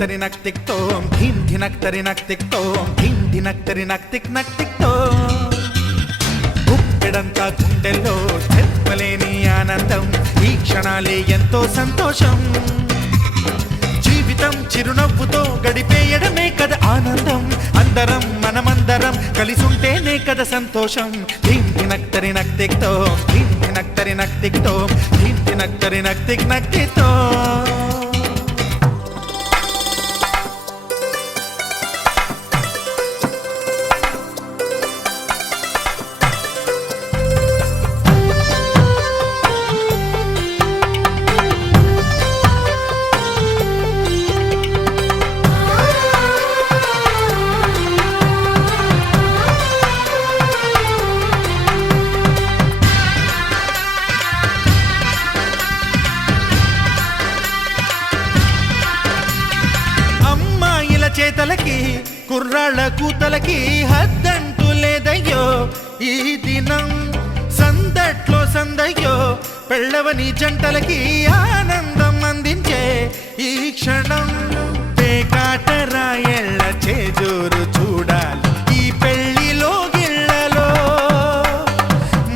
ధినక్ thick తోం ధీం ధినక్ తోం ధీం ధినక్ thick తోం గుప్పెడంతా గుండెల్లో చెప్పలేని ఆనందం ఈ క్షణాలే ఎంతో సంతోషం జీవితం చిరునవ్వుతో గడిపేయడమే కదా ఆనందం అందరం మనమందరం కలిసుంటేనే కదా సంతోషం ధీం ధినక్ తిక్ తోం ధీం ధినక్ తిక్ తోం ధీం ధినక్ తిక్ తోం చేతలకి కుర్రాళ్ళ కూతలకి హద్దంటూ లేదయ్యో ఈ దినం సందట్లో సందయ్యో పెళ్ళవని జంటలకి ఆనందం అందించే ఈ క్షణం పేకాటరాయళ్ళ చేజోరు చూడాలి ఈ పెళ్లిలో గిళ్ళలో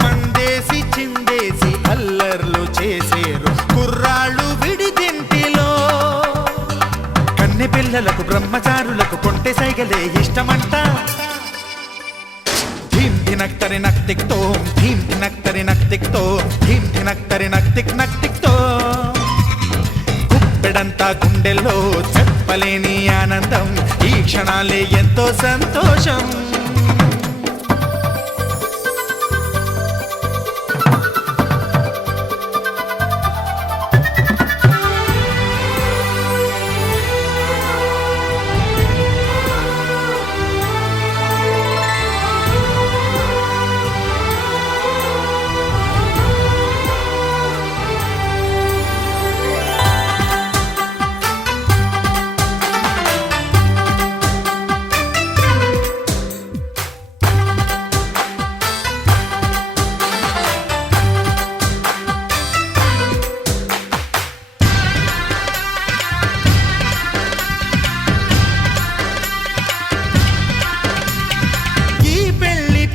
మందేసి చిందేసి అల్లర్లు చేసేరు కుర్రాళ్ళు విడిదింటిలో కన్నె పిల్లలకు బ్రహ్మచారులకు కొంటె సైగలే ఇష్టమంట ధీం ధినక్ తిక్ తోం ధీం ధినక్ తిక్ తోం ధీం ధినక్ తిక్ తోం గుప్పెడంతా గుండెల్లో చెప్పలేని ఆనందం ఈ క్షణాలే ఎంతో సంతోషం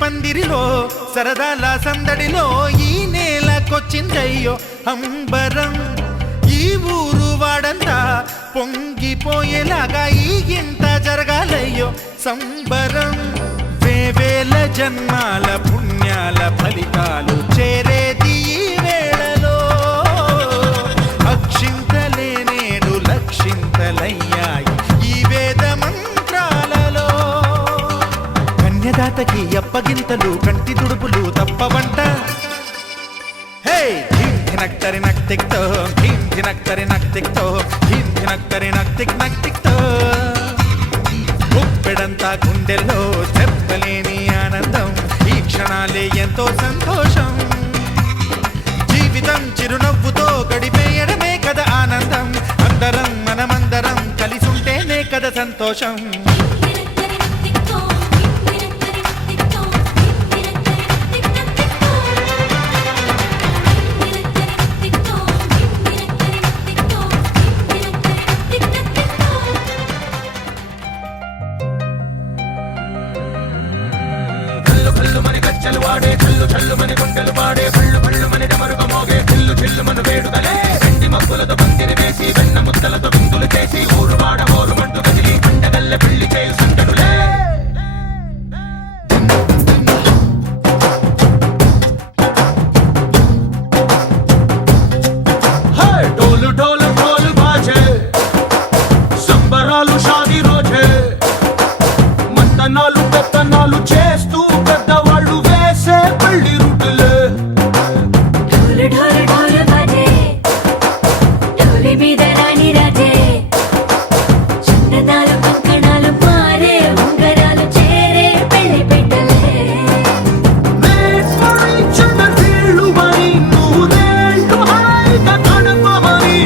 పందిరిలో సరదాల సందడిలో ఈ నేలకొచ్చిందయ్యో అంబరం ఈ ఊరు వాడంతా పొంగిపోయేలాగా ఈ ఇంత జరగాలయ్యో సంబరం వేవేల జన్మాల పుణ్యాల ఫలితాలు చేరేది ఈ వేళలో అక్షింతలే నేడు లక్షింతలయ్యాయి ఈ వేద మంత్రాలలో కన్యదాతకి అప్పగింతలు కంటి దుడుపులు తప్పవంట హే ధీం ధినక్ తిక్ తోం ధీం ధినక్ తిక్ తోం ధీం ధినక్ తిక్ తోం గుప్పెడంతా గుండెల్లో చెప్పలేని ఆనందం ఈ క్షణాలే ఎంతో సంతోషం జీవితం చిరునవ్వుతో గడిపేయడమే కదా ఆనందం అందరం మనమందరం కలిసుంటేనే కదా సంతోషం వాడే చల్లు చల్లు మని గుండెలు పాడే పళ్ళు పళ్ళు మని డమరుగ మోగే చిల్లు చిల్లు మన వేడుకలే వెండి మబ్బులతో పందిరి వేసి వెన్న ముద్దలతో విందులు చేసి ఊరు వాడ ఊరు మంటు కదిలి పండగల్లె పెళ్లి చేయు సందడులే డోలు డోలు డోలు బాజే సంబరాలు షాదీ రోజే మంతనాలు పెత్తనాలు చేస్తూ పెద్దవాళ్ళు వేసే పెళ్లి రుట్టులే ఢోలు ఢోలు ఢోలు బాజే ఢోలి మీద రాణి రాజే చందనాలు కంకణాలు మారే ఉంగరాలు చేరే పెళ్లి పెట్టలే చిన్నీళ్ళు మరి నూరేళ్ళు హాయిగా గడపమని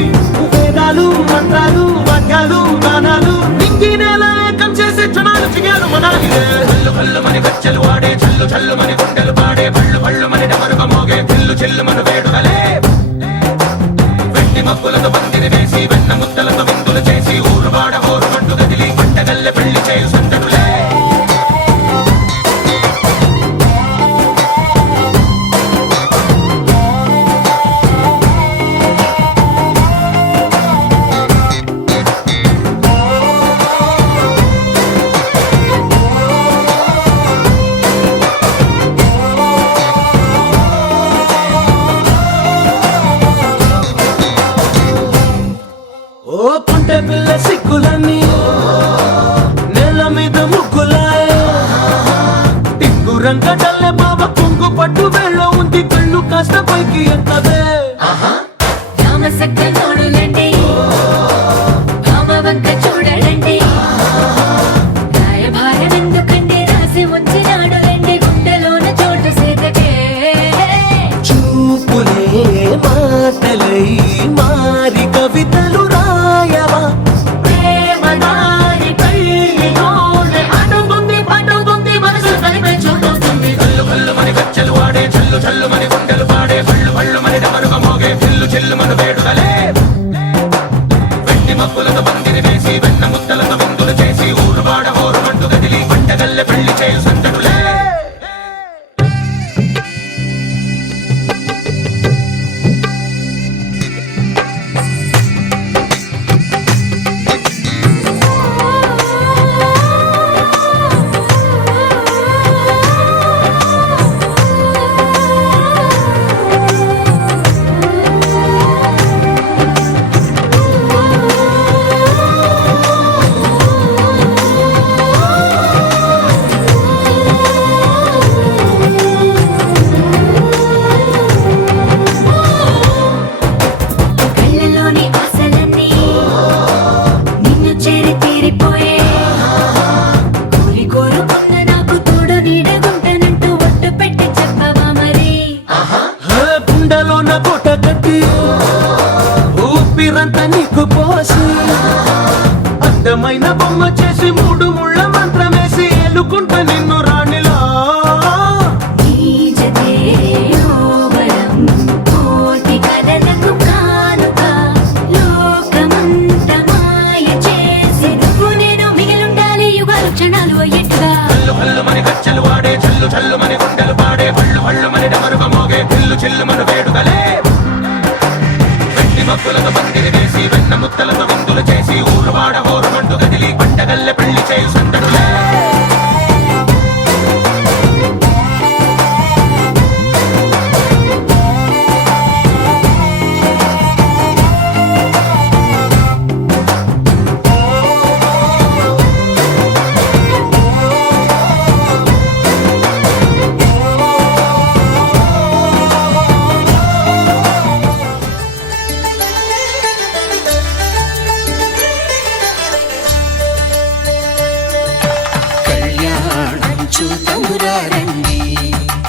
వేదాలు మంత్రాలు వాద్యాలు గానాలు నింగి నేల ఏకం చేసే క్షణాలు చిగాలు మనాలిలే కళ్ళు కళ్ళు మని గచ్చలు వాడే చల్లు చల్లు మని గుండెలు పాడే పళ్ళు పళ్ళు మని డమరుగ మోగే చిల్లు చిల్లు మన వేడుకలే వెండి మబ్బులతో పందిరి వేసి వెన్న ముద్దలతో విందులు చేసి ఊరు వాడ రంగడల్లే బావ కొంగు పట్టు వేళ్ళ ఉంది కళ్ళు కాస్త పైకి ఎంతవే రామసక్క నోడులండి రామవంక చూడడండి రాయభారం ఎందుకండి రాసి ఉంచినాడు రండి గుండెలోన చోటు సేదకే చూపులే మాటలై మారి కవితలు రాయవా ప్రేమదారి పల్లిలోనే అడుగుంది పడుగుంది మనసు కలిపే చూడుతుంది కల్లు కల్లు మని గచ్చలు వాడే చల్లు చల్లు మని గుండెలు పాడే పళ్ళు పళ్ళు మని డమరుగ మోగే చిల్లు చిల్లు మన వేడుదలే వెండి మబ్బులతో పందిరి వేసి వెన్న ముద్దలతో విందులు చేసి ఊరు వాడ హోరు మంటు గదిలి పంటగల్లె పెళ్లి చేయు సంతడులే కళ్ళలోని ఆశలన్నీ నిన్ను చేరి తీరిపోయే కోరి కోరుకున్న నాకు తోడు నీడగుంటనంటూ ఒట్టు పెట్టి చెప్పవా మరి గుండెలోన కోట కట్టి ఊపిరంతా నీకు పోసి అందమైన బొమ్మ చేసి మూడు ముళ్ళ మంత్రమేసి ఎలుకుంట నిన్ను రాణిలా నీ జతే యోవరం కోటి కలలకు కానుక లోకమంత మాయ చేసి నువ్వు నేను మిగిలుండాలి యుగాలు క్షణాలు అయ్యేట్టుగా కల్లు కల్లు మని గచ్చలు వాడే చల్లు చల్లు మని గుండెలు పాడే పళ్ళు పళ్ళు మని డమరుగ మోగే చిల్లు చిల్లు మన వేడుదలే వెండి మబ్బులతో పందిరి వేసి వెన్న ముద్దలతో విందులు చేసి ఊరు వాడ హోరు మంటు గదిలి పంటగల్లె పెళ్లి చేయు సందడులే కళ్యాణం చూతమురారండి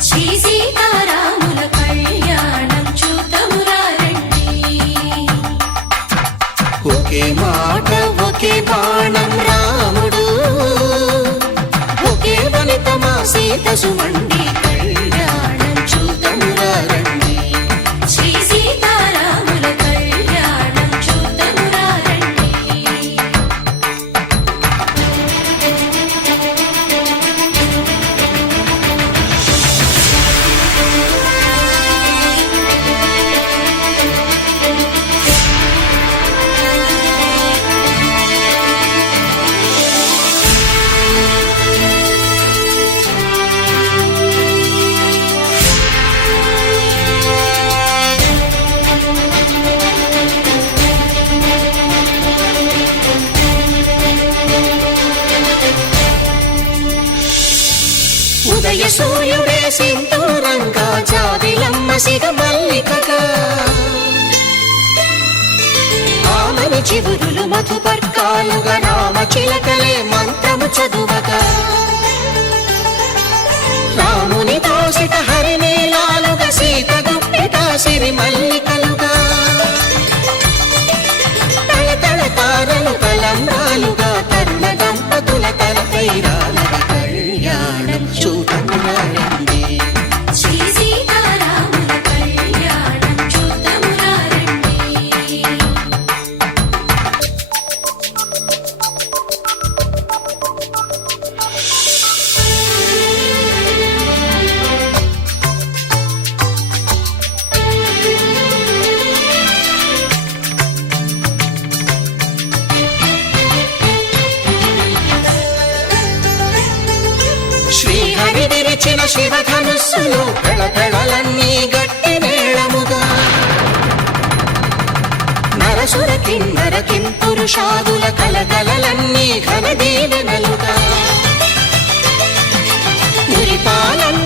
శ్రీ సీతారాముల కళ్యాణం చూతమురా రండి ఒకే మాట ఒకే బాణం రాముడు ఒకే వనిత మా సీత సుమండి కళ్యాణం చూతమురారండి శ్రీ సీతారాముల కళ్యాణం చూతమురా రండి ఉదయ సూర్యుడే సింధూరంగా జాబిలమ్మ సిగ మల్లికగా ఆమని చివురులు మధుపర్కాలుగా రామ చిలకలే మంత్రము చదువగా రాముని దోసిట హరినీలాలుగా సీత గుప్పిట సిరి మల్లికలుగా తల తల తారలు తలంబ్రాలుగా తరుణ దంపతుల తలపైరాలుగా కళ్యాణం చూడమురారండి శ్రీ సీతారాముల కళ్యాణం చూతమురా రండి శ్రీహరి విరిచిన శివధనుస్సులు పెళపెళలన్నీ గట్టి మేళముగా నరసుర కిన్నర కింపురుషాదుల కలకలలన్నీ ఘన దీవెనలుగా మురిపాలన్న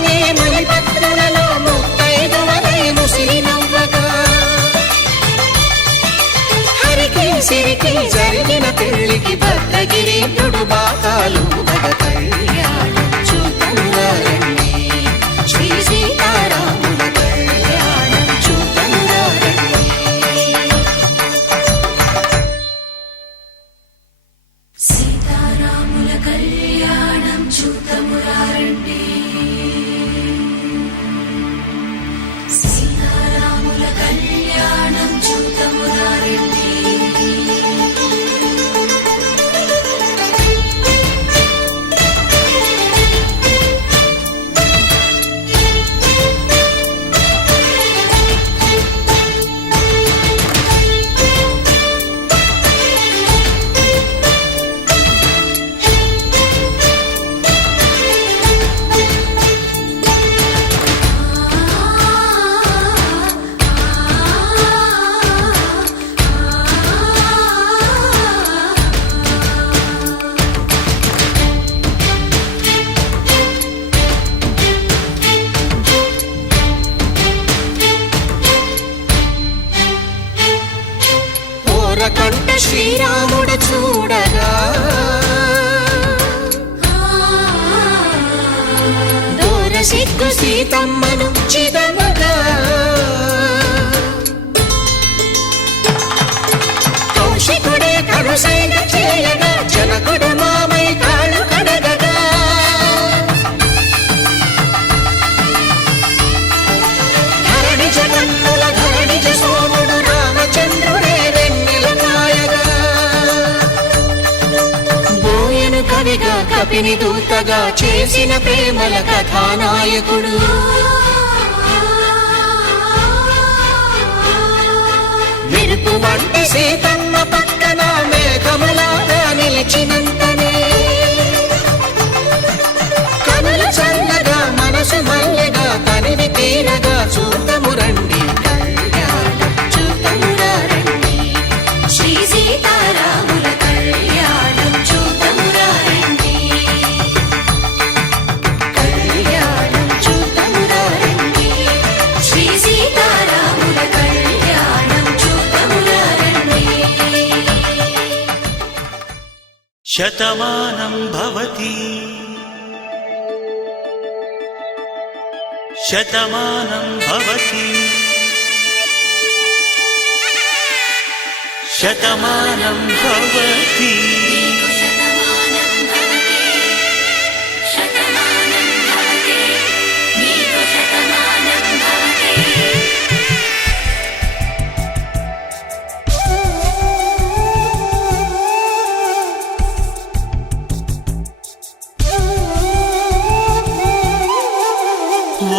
సీతమ్మను చిదమగా కౌశికుడే కరుసైన చేయగా జనకుడు మామై కాళ్ళు కడగగా ధరణి జగన్నుల ధరణి సోముడు రామచంద్రుడే వెన్నెల కాయగా బోయను కవిగా కపిని దూతగా చేసిన ప్రేమల కథానాయకుడు మెరుపు వంటి సీతమ్మ పక్కన మేఘములాగా నిలిచినంతనే కనులు చల్లగా మనసు మల్లెగా తనివి తీరగా చూతము రండి కళ్యాణం చూతమురా రండి శ్రీ సీతారాముల కళ్యాణం చూతమురా రండి కళ్యాణం చూతమురా రండి శ్రీ సీతారాముల కళ్యాణం చూతమురా రండి శతమానం భవతి శతమానం భవతి శతమానం భవతి శతమానం భవతి శతమానం భవతి నీకు శతమానం భవతి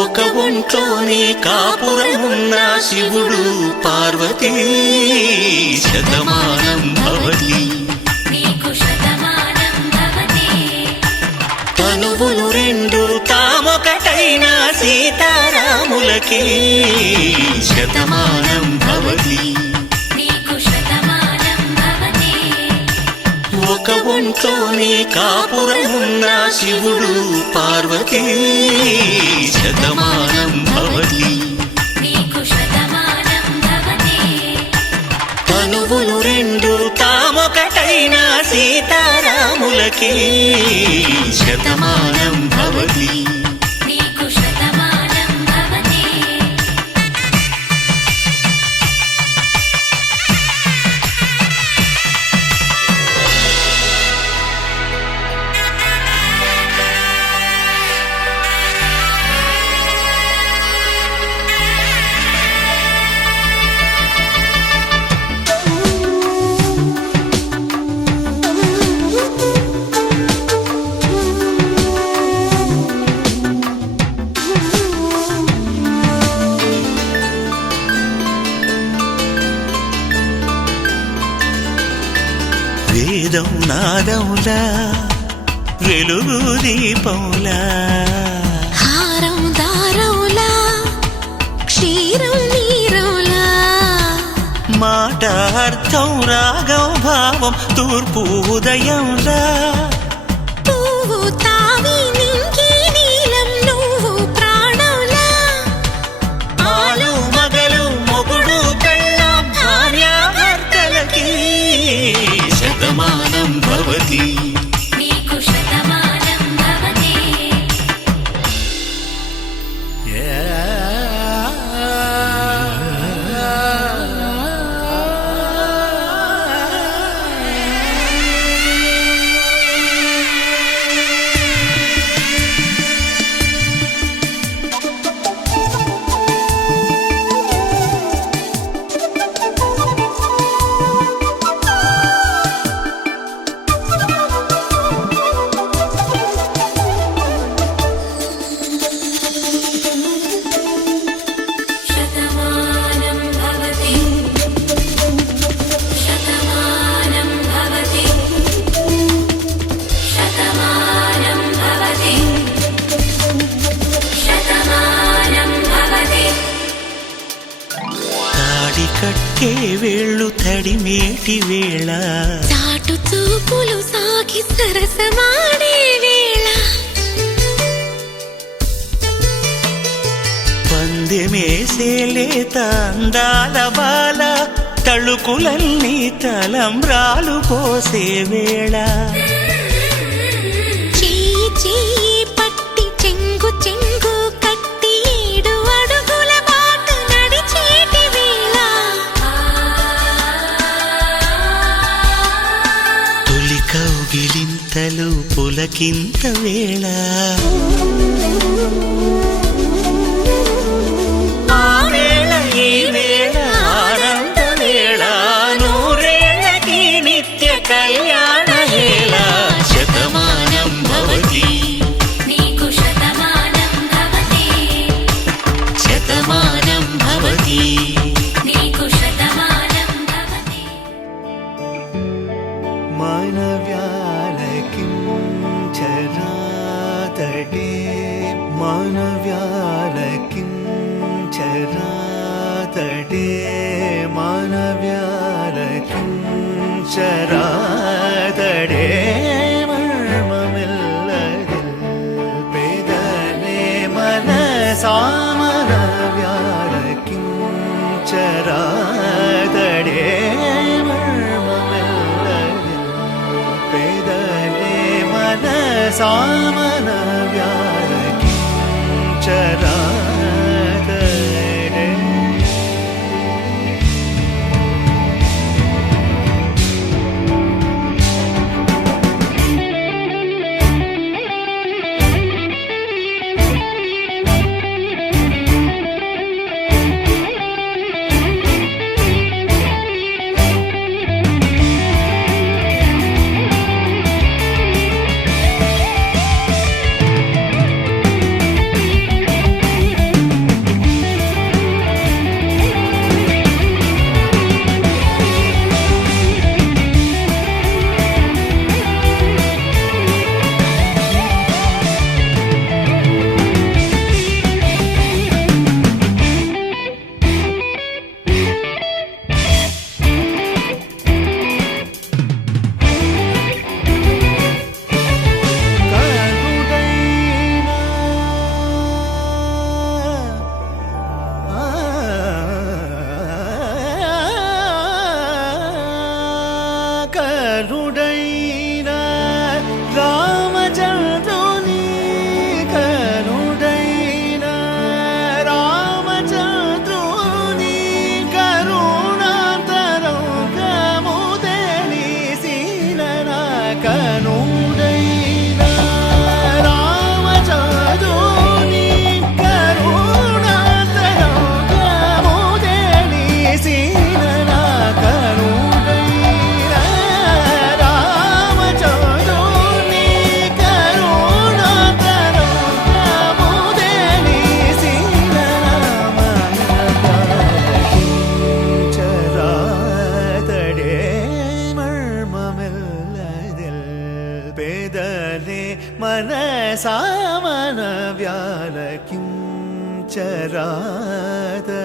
ఒక ఒంట్లోనే కాపురమున్న శివుడు పార్వతీ శతమానం భవతి నీకు శతమానం భవతి తనువులు రెండు తామొకటైన సీతారాములకి శతమానం భవతి నీకు శతమానం భవతి ఒక ఒంట్లోనే కాపురమున్న శివుడు పార్వతీ శతమానం భవతి నీకు శతమానం భవతి తనువులు రెండు తామొకటైన సీతారాములకి శతమానం భవతి నీకు శతమానం భవతి వేదం నాదములా వెలుగు దీపంలా హారం దారంలా క్షీరం నీరంలా మాట అర్థం రాగం భావం తూర్పు ఉదయంలా పువ్వు తావి నింగి నీలం నువ్వు ప్రాణంలా ఆలు మగలు మొగుడు పెళ్ళాం భార్యాభర్తలకి శతమానం భవతి నీకు శతమానం భవతి శతమానం భవతి శతమానం భవతి శతమానం భవతి శతమానం భవతి తాడి కట్టే వేళ్ళు తడిమేటి వేళ చాటు చూపులు సాగి సరసమాడే వేళ పందెమేసే లేత అందాల బాల తళుకులన్నీ తలంబ్రాలు పోసే వేళ చెయ్యి చెయ్యి పట్టి చెంగు చెంగు కట్టి అసలు పులకింత వేళ ఆ వేళ ఈ వేళ ఆనంద వేళ నూరేళ్ళకి నిత్య కళ్యాణ వేళ శతమానం భవతి నీకు శతమానం భవతి శతమానం భవతి నీకు శతమానం భవతి మానవ్యాలకిం చరాతడే మానవ్యాలకిం చరాతడే మానవ్యాలకిం చరాతడే മർമ്മമില്ലതിൽ പേദനെ മനസാമനവ്യാലകിം ചരാതടേ സാമനവ്യാലകിം ചരാതടേ కరుడైన రామచంద్రుని కరుడైన రామచంద్రుని కరుణాంతరంగము తెలిసిన కనుడైన రామచంద్రుని కరుణాంతరంగము తెలిసిన కనుడైన రామచంద్రుని కరుణాంతరంగము తెలిసిన ചരാതടേ മർമ്മമില്ലതിൽ പേദനെ മനസാമനവ്യാലകിം ചരാതടേ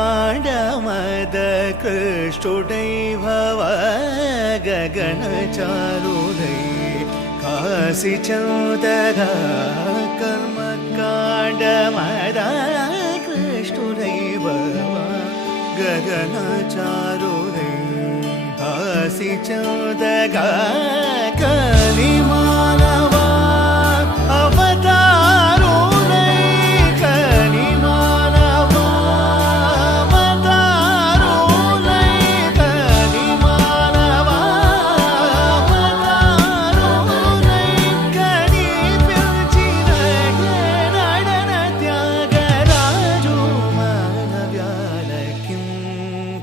कर्मकाण्डमद कृष्टुडै भव गगनचारुदै काशी चौदग कर्मकाण्डमद कृष्टुडै भव गगनचारुदै काशी चौदग कलिमानवा अवतारुदै कलिमानवा अवतारुदै कलिमानवा अवतारुदै कलि पिल्चिन नडन त्यागराजु मानव्यालकिं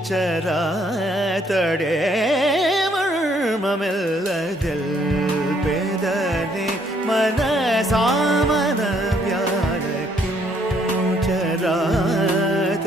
चरातडे മർമ്മമില്ലതിൽ പേദനെ മനസാമനവ്യാലകിം ചരാതടേ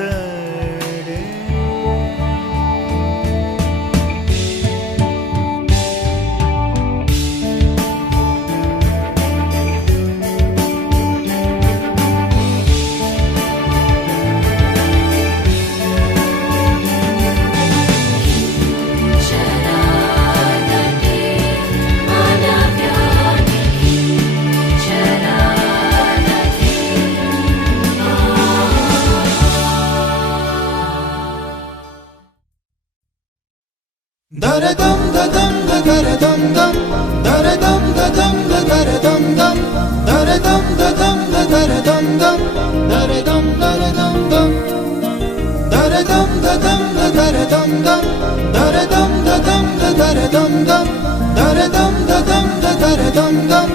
దం దదం దదరదం దం దరదం దరదం దం దరదం దదం దదరదం దం దరదం దదం దదరదం దం దరదం దదం దదరదం దం